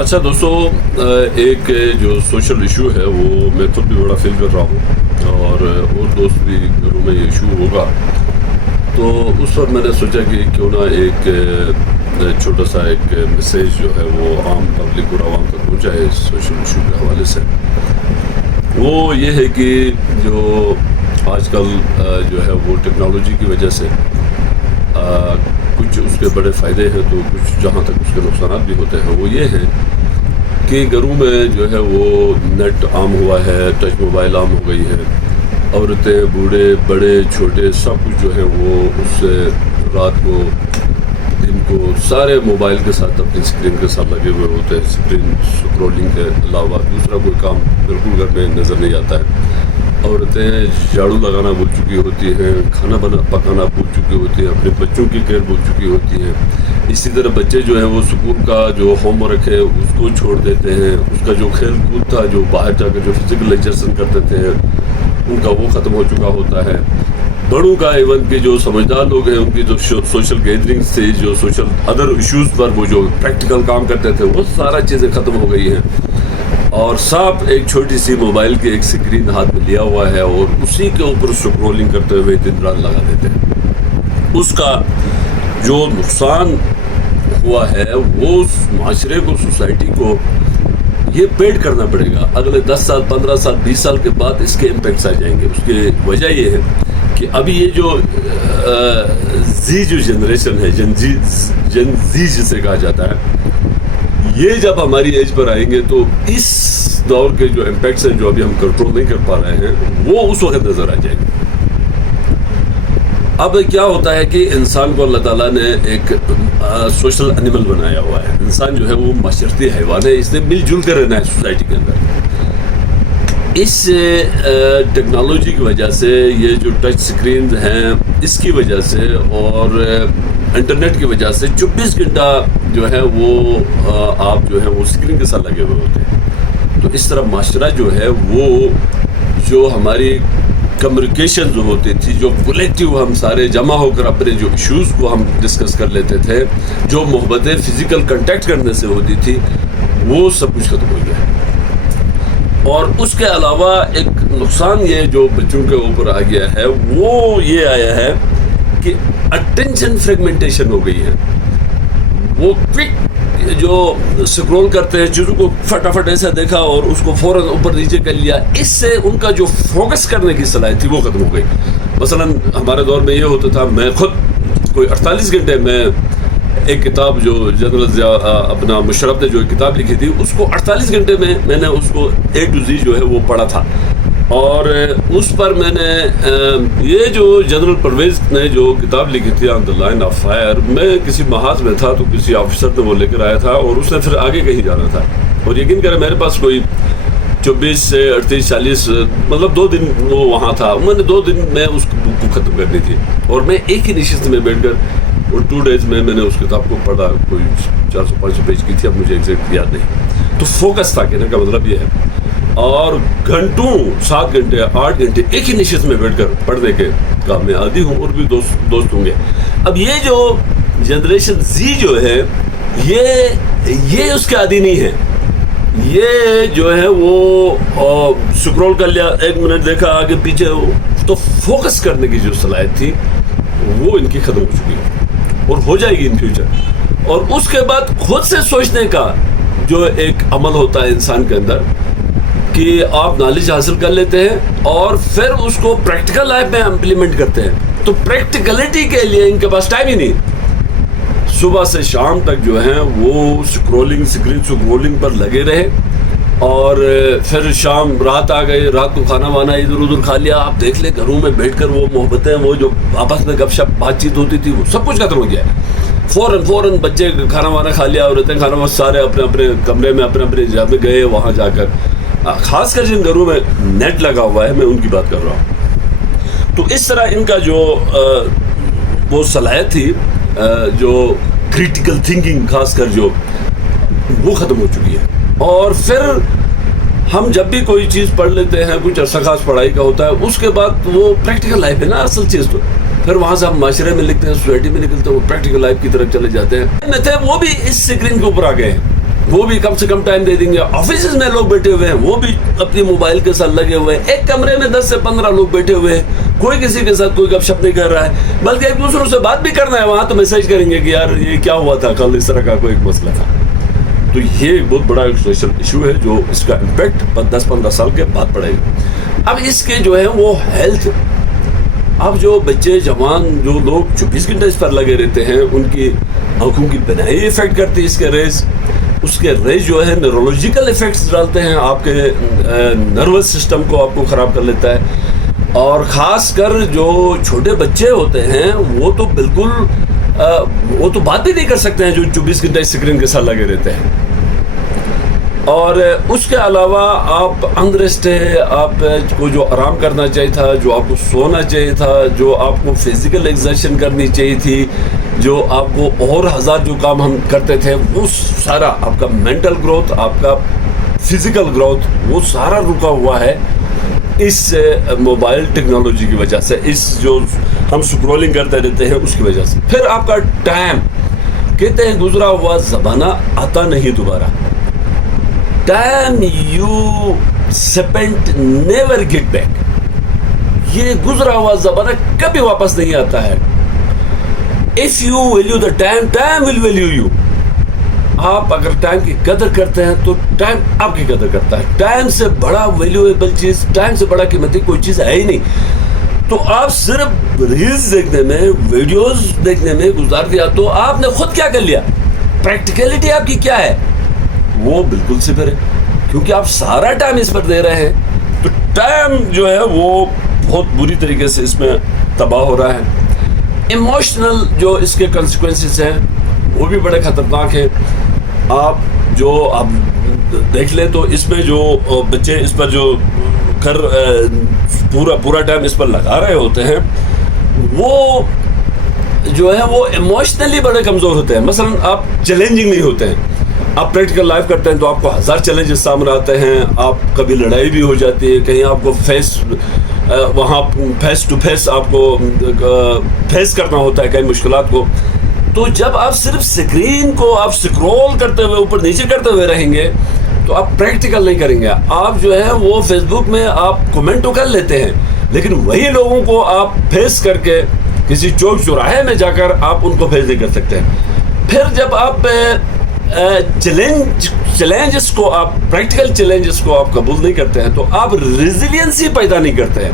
اچھا دوستو، ایک جو سوشل ایشو ہے وہ میں خود بھی بڑا فیل کر رہا ہوں اور دوست بھی گھروں میں یہ ایشو ہوگا، تو اس پر میں نے سوچا کہ کیوں نہ ایک چھوٹا سا ایک میسیج جو ہے وہ عام پبلک اور عوام تک پہنچائے اس سوشل ایشو کے حوالے سے۔ وہ یہ ہے کہ جو آج کل جو ہے وہ ٹیکنالوجی کی وجہ سے کچھ اس کے بڑے فائدے ہیں، تو کچھ جہاں تک اس کے نقصانات بھی ہوتے ہیں وہ یہ ہیں کہ گھروں میں جو ہے وہ نیٹ عام ہوا ہے، ٹچ موبائل عام ہو گئی ہے، عورتیں بوڑھے بڑے چھوٹے سب کچھ جو ہے وہ اس سے رات کو دن کو سارے موبائل کے ساتھ اپنی اسکرین کے ساتھ لگے ہوئے ہوتے ہیں۔ اسکرین سکرولنگ کے علاوہ دوسرا کوئی کام بالکل گھر میں نظر نہیں آتا ہے۔ عورتیں جھاڑو لگانا بھول چکی ہوتی ہیں، کھانا پکانا بھول چکی ہوتی ہیں، اپنے بچوں کی کیئر بھول چکی ہوتی ہیں۔ اسی طرح بچے جو ہیں وہ اسکول کا جو ہوم ورک ہے اس کو چھوڑ دیتے ہیں، اس کا جو کھیل کود تھا، جو باہر جا کر جو فزیکل ایکسرسائز کرتے تھے ان کا وہ ختم ہو چکا ہوتا ہے۔ بڑوں کا ایون کہ جو سمجھدار لوگ ہیں ان کی جو سوشل گیدرنگز تھے، جو سوشل ادر ایشوز پر وہ جو پریکٹیکل کام کرتے تھے، وہ سارا چیزیں ختم ہو گئی ہیں، اور سب ایک چھوٹی سی موبائل کی ایک اسکرین ہاتھ میں لیا ہوا ہے اور اسی کے اوپر سکرولنگ کرتے ہوئے دن رات لگا دیتے ہیں۔ اس کا جو نقصان ہوا ہے وہ معاشرے کو، سوسائٹی کو یہ پیڈ کرنا پڑے گا۔ اگلے 10 سال 15 سال 20 سال کے بعد اس کے امپیکٹس آ جائیں گے۔ اس کی وجہ یہ ہے کہ ابھی یہ جو جو جنریشن ہے، جن زی جسے کہا جاتا ہے، یہ جب ہماری ایج پر آئیں گے تو اس دور کے جو امپیکٹس ہیں جو ابھی ہم کنٹرول نہیں کر پا رہے ہیں وہ اس وقت نظر آ جائیں گے۔ اب کیا ہوتا ہے کہ انسان کو اللہ تعالیٰ نے ایک سوشل انیمل بنایا ہوا ہے۔ انسان جو ہے وہ معاشرتی حیوان ہے، اس نے مل جل کر رہنا ہے سوسائٹی کے اندر۔ اس ٹیکنالوجی کی وجہ سے، یہ جو ٹچ سکرینز ہیں اس کی وجہ سے اور انٹرنیٹ کی وجہ سے 24 گھنٹہ جو ہے وہ آپ جو ہے وہ اسکرین کے ساتھ لگے ہوئے ہوتے ہیں۔ تو اس طرح معاشرہ جو ہے وہ جو ہماری کمیونیکیشن جو ہوتی تھی، جو کولیکٹیو ہم سارے جمع ہو کر اپنے جو ایشوز کو ہم ڈسکس کر لیتے تھے، جو محبتیں فزیکل کنٹیکٹ کرنے سے ہوتی تھی، وہ سب کچھ ختم ہو گیا ہے۔ اور اس کے علاوہ ایک نقصان یہ جو بچوں کے اوپر آ گیا ہے وہ یہ آیا ہے کہ اٹینشن فریگمنٹیشن ہو گئی ہے۔ وہ کوئک جو سکرول کرتے ہیں، چیزوں کو فٹافٹ ایسا دیکھا اور اس کو فوراً اوپر نیچے کر لیا، اس سے ان کا جو فوکس کرنے کی صلاحیت تھی وہ ختم ہو گئی۔ مثلاً ہمارے دور میں یہ ہوتا تھا، میں خود کوئی 48 گھنٹے میں ایک کتاب جو جنرل اپنا مشرف نے جو کتاب لکھی تھی اس کو 48 گھنٹے میں میں نے اس کو A to Z جو ہے وہ پڑھا تھا، اور اس پر میں نے یہ جو جنرل پرویز نے جو کتاب لکھی تھی آن دا لائن آف فائر، میں کسی محاذ میں تھا تو کسی آفیسر نے وہ لے کر آیا تھا اور اس نے پھر آگے کہیں جانا تھا، اور یقین کریں میرے پاس کوئی 24 سے 38 40 مطلب 2 دن وہ وہاں تھا۔ میں نے 2 دن میں اس بک کو ختم کرنی تھی، اور میں ایک ہی نشست میں بیٹھ کر اور 2 days میں نے اس کتاب کو پڑھا، کوئی 400-500 پیج کی تھی، اب مجھے ایگزیکٹ یاد نہیں۔ تو فوکس تھا، کہنے کا مطلب یہ ہے، اور گھنٹوں 7 گھنٹے 8 گھنٹے ایک ہی نشست میں بیٹھ کر پڑھنے کے کام میں عادی ہوں، اور بھی دوست ہوں گے۔ اب یہ جو جنریشن زی جو ہے یہ اس کے عادی نہیں ہے۔ یہ جو ہے وہ سکرول کر لیا، 1 منٹ دیکھا آگے پیچھے، تو فوکس کرنے کی جو صلاحیت تھی وہ ان کی ختم ہو چکی ہے اور ہو جائے گی ان فیوچر۔ اور اس کے بعد خود سے سوچنے کا جو ایک عمل ہوتا ہے انسان کے اندر کہ آپ نالج حاصل کر لیتے ہیں اور پھر اس کو پریکٹیکل لائف میں امپلیمنٹ کرتے ہیں، تو پریکٹیکلٹی کے لیے ان کے پاس ٹائم ہی نہیں۔ صبح سے شام تک جو ہیں وہ اسکرین سکرولنگ پر لگے رہے، اور پھر شام رات آ گئی، رات کو کھانا وانا ادھر ادھر کھا لیا۔ آپ دیکھ لیں گھروں میں بیٹھ کر وہ محبتیں، وہ جو آپس میں گپ شپ بات چیت ہوتی تھی، وہ سب کچھ ختم ہو گیا ہے۔ فوراً بچے کھانا وانا کھا لیا، عورتیں کھانا وانا، سارے اپنے اپنے کمرے میں اپنے جگہ پہ گئے، وہاں جا کر خاص کر جن گھروں میں نیٹ لگا ہوا ہے میں ان کی بات کر رہا ہوں۔ تو اس طرح ان کا جو وہ صلاحیت تھی، جو کریٹیکل تھنکنگ خاص کر جو وہ ختم ہو چکی ہے۔ اور پھر ہم جب بھی کوئی چیز پڑھ لیتے ہیں، کچھ عرصہ خاص پڑھائی کا ہوتا ہے، اس کے بعد وہ پریکٹیکل لائف ہے نا اصل چیز، تو پھر وہاں سے ہم معاشرے میں لکھتے ہیں، سوسائٹی میں نکلتے ہیں، وہ پریکٹیکل لائف کی طرف چلے جاتے ہیں۔ وہ بھی اس اسکرین کے اوپر آ گئے ہیں، وہ بھی کم سے کم ٹائم دے دیں گے. آفیسز میں لوگ بیٹھے ہوئے ہیں, وہ بھی اپنی موبائل کے ساتھ لگے ہوئے ہیں. ایک کمرے میں 10 سے 15 لوگ بیٹھے ہوئے ہیں, کوئی کسی کے ساتھ کوئی گپ شپ نہیں کر رہا ہے, بلکہ ایک دوسروں سے بات بھی کرنا ہے وہاں تو میسج کریں گے کہ یار یہ کیا ہوا تھا کل, اس طرح کا کوئی ایک مسئلہ تھا. تو یہ بہت بڑا ایک سوشل ایشو ہے جو اس کا امپیکٹ 10-15 سال کے بعد پڑے گا. اب اس کے جو ہے وہ ہیلتھ, اب جو بچے جوان جو لوگ 24 گھنٹے اس پر لگے رہتے ہیں ان کی آنکھوں کی بینائی افیکٹ کرتی ہے اس کے ریز. اس کے ریز جو ہے نیورولوجیکل افیکٹس ڈالتے ہیں, آپ کے نروس سسٹم کو آپ کو خراب کر لیتا ہے. اور خاص کر جو چھوٹے بچے ہوتے ہیں وہ تو بالکل وہ تو بات بھی نہیں کر سکتے ہیں جو 24 گھنٹے اسکرین کے ساتھ لگے رہتے ہیں. اور اس کے علاوہ آپ انریسٹ ہے, آپ کو جو آرام کرنا چاہیے تھا, جو آپ کو سونا چاہیے تھا, جو آپ کو فزیکل ایگزرشن کرنی چاہیے تھی, جو آپ کو اور ہزار جو کام ہم کرتے تھے, وہ سارا آپ کا مینٹل گروتھ, آپ کا فزیکل گروتھ, وہ سارا رکا ہوا ہے اس موبائل ٹیکنالوجی کی وجہ سے, اس جو ہم سکرولنگ کرتے رہتے ہیں اس کی وجہ سے. پھر آپ کا ٹائم, کہتے ہیں گزرا ہوا زمانہ آتا نہیں دوبارہ. Time you spend never get back, یہ گزرا ہوا زمانہ کبھی واپس نہیں آتا ہے. If you value the time, time will value you. آپ اگر ٹائم کی قدر کرتے ہیں تو ٹائم آپ کی قدر کرتا ہے. ٹائم سے بڑا ویلیویبل چیز, ٹائم سے بڑا قیمتی کوئی چیز ہے ہی نہیں. تو آپ صرف ریلز دیکھنے میں, ویڈیوز دیکھنے میں گزار دیا تو آپ نے خود کیا کر لیا. پریکٹیکلٹی آپ کی کیا ہے, وہ بالکل صفر ہے, کیونکہ آپ سارا ٹائم اس پر دے رہے ہیں. تو ٹائم جو ہے وہ بہت بری طریقے سے اس میں تباہ ہو رہا ہے. ایموشنل جو اس کے کنسیکوینسز ہیں وہ بھی بڑے خطرناک ہیں. آپ دیکھ لیں تو اس میں جو بچے اس پر جو پورا ٹائم اس پر لگا رہے ہوتے ہیں وہ جو ہے وہ ایموشنلی بڑے کمزور ہوتے ہیں. مثلا آپ چیلنجنگ نہیں ہوتے ہیں, آپ پریکٹیکل لائف کرتے ہیں تو آپ کو ہزار چیلنجز سامنے آتے ہیں. آپ کبھی لڑائی بھی ہو جاتی ہے, کہیں آپ کو وہاں فیس ٹو فیس آپ کو فیس کرنا ہوتا ہے کئی مشکلات کو. تو جب آپ صرف سکرین کو آپ سکرول کرتے ہوئے اوپر نیچے کرتے ہوئے رہیں گے تو آپ پریکٹیکل نہیں کریں گے. آپ جو ہے وہ فیس بک میں آپ کمنٹ تو کر لیتے ہیں, لیکن وہی لوگوں کو آپ فیس کر کے کسی چوک چوراہے میں جا کر آپ ان کو فیس نہیں کر سکتے. پھر جب آپ چیلنجز کو, آپ پریکٹیکل چیلنجز کو آپ قبول نہیں کرتے ہیں تو آپ ریزیلینسی پیدا نہیں کرتے ہیں.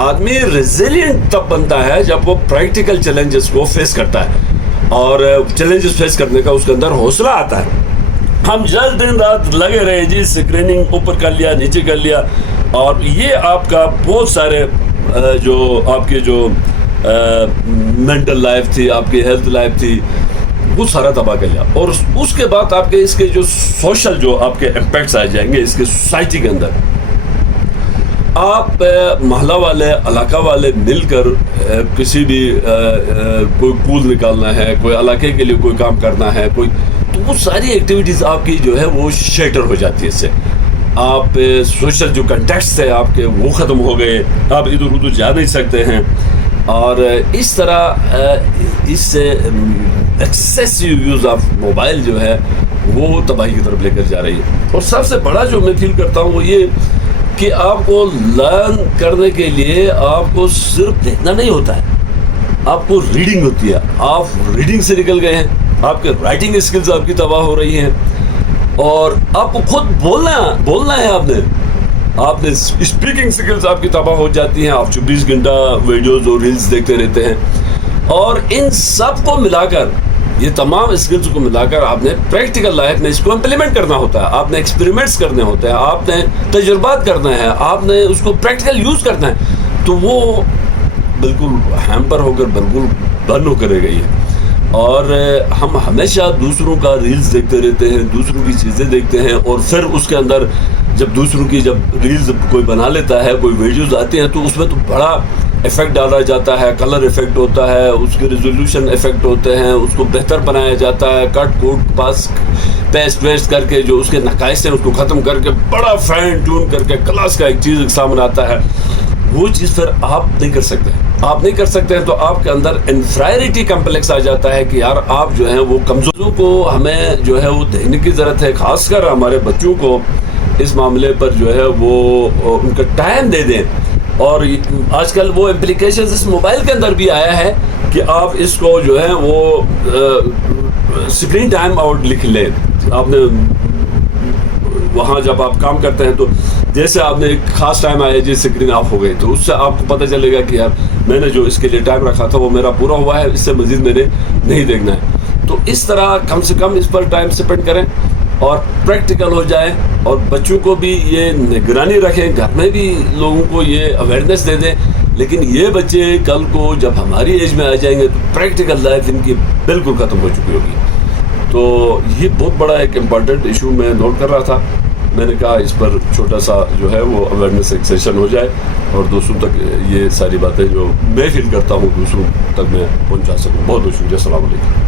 آدمی ریزیلینٹ تب بنتا ہے جب وہ پریکٹیکل چیلنجز کو فیس کرتا ہے اور چیلنجز فیس کرنے کا اس کے اندر حوصلہ آتا ہے. ہم جلد دن رات لگے رہے جی, اسکریننگ اوپر کر لیا, نیچے کر لیا, اور یہ آپ کا بہت سارے جو آپ کے جو مینٹل لائف تھی, آپ کی ہیلتھ لائف تھی, وہ سارا تباہ کر لیا. اور اس کے بعد آپ کے اس کے جو سوشل جو آپ کے امپیکٹس آ جائیں گے اس کے سوسائٹی کے اندر. آپ محلہ والے, علاقہ والے مل کر کسی بھی کوئی پول نکالنا ہے, کوئی علاقے کے لیے کوئی کام کرنا ہے, کوئی, تو وہ ساری ایکٹیویٹیز آپ کی جو ہے وہ شیٹر ہو جاتی ہے. اس سے آپ سوشل جو کنٹیکٹس تھے آپ کے وہ ختم ہو گئے, آپ ادھر ادھر جا نہیں سکتے ہیں. اور اس طرح اس سے ایکسیسیو یوز آف موبائل جو ہے وہ تباہی کی طرف لے کر جا رہی ہے. اور سب سے بڑا جو میں فیل کرتا ہوں وہ یہ کہ آپ کو لرن کرنے کے لیے آپ کو صرف دیکھنا نہیں ہوتا ہے, آپ کو ریڈنگ ہوتی ہے. آپ ریڈنگ سے نکل گئے ہیں, آپ کے رائٹنگ اسکلز آپ کی تباہ ہو رہی ہیں, اور آپ کو خود بولنا ہے. آپ نے اسپیکنگ اسکلز آپ کی تباہ ہو جاتی ہیں. آپ 24 گھنٹہ ویڈیوز اور ریلز دیکھتے رہتے ہیں. اور ان سب کو ملا کر, یہ تمام اسکلز کو ملا کر آپ نے پریکٹیکل لائف میں اس کو امپلیمنٹ کرنا ہوتا ہے. آپ نے ایکسپیریمنٹس کرنے ہوتے ہیں, آپ نے تجربات کرنا ہے, آپ نے اس کو پریکٹیکل یوز کرنا ہے. تو وہ بالکل ہیمپر ہو کر بالکل بند ہو کر رہ گئی ہے. اور ہم ہمیشہ دوسروں کا ریلز دیکھتے رہتے ہیں, دوسروں کی چیزیں دیکھتے ہیں, اور پھر اس کے اندر جب دوسروں کی جب ریلز کوئی بنا لیتا ہے, کوئی ویڈیوز آتے ہیں, تو اس میں تو بڑا افیکٹ ڈالا جاتا ہے, کلر افیکٹ ہوتا ہے, اس کے ریزولوشن افیکٹ ہوتے ہیں, اس کو بہتر بنایا جاتا ہے, کٹ کوٹ پاس پیسٹ ویسٹ کر کے جو اس کے نقائص ہیں اس کو ختم کر کے بڑا فائن ٹیون کر کے کلاس کا ایک چیز سامنے آتا ہے. وہ چیز پھر آپ نہیں کر سکتے. آپ نہیں کر سکتے ہیں تو آپ کے اندر انفیریٹی کمپلیکس آ جاتا ہے کہ یار آپ جو ہیں وہ کمزوروں کو ہمیں جو ہے وہ دیکھنے کی ضرورت ہے، خاص کر ہمارے بچوں کو اس معاملے پر جو ہے وہ ان کا ٹائم دے دیں. اور آج کل وہ امپلیکیشنز اس موبائل کے اندر بھی آیا ہے کہ آپ اس کو جو ہے وہ اسکرین ٹائم آؤٹ لکھ لیں. آپ نے وہاں جب آپ کام کرتے ہیں تو جیسے آپ نے ایک خاص ٹائم آیا جی اسکرین آف ہو گئی تو اس سے آپ کو پتہ چلے گا کہ یار میں نے جو اس کے لیے ٹائم رکھا تھا وہ میرا پورا ہوا ہے، اس سے مزید میں نے نہیں دیکھنا ہے. تو اس طرح کم سے کم اس پر ٹائم اسپینڈ کریں اور پریکٹیکل ہو جائے، اور بچوں کو بھی یہ نگرانی رکھیں، گھر میں بھی لوگوں کو یہ اویئرنیس دے دیں. لیکن یہ بچے کل کو جب ہماری ایج میں آ جائیں گے تو پریکٹیکل لائف ان کی بالکل ختم ہو چکی ہوگی. تو یہ بہت بڑا ایک امپورٹنٹ ایشو میں نوٹ کر رہا تھا. میں نے کہا اس پر چھوٹا سا جو ہے وہ اویئرنیس ایک سیشن ہو جائے اور دوسروں تک یہ ساری باتیں جو میں فیل کرتا ہوں دوسروں تک میں پہنچا سکوں. بہت بہت شکریہ. السلام علیکم.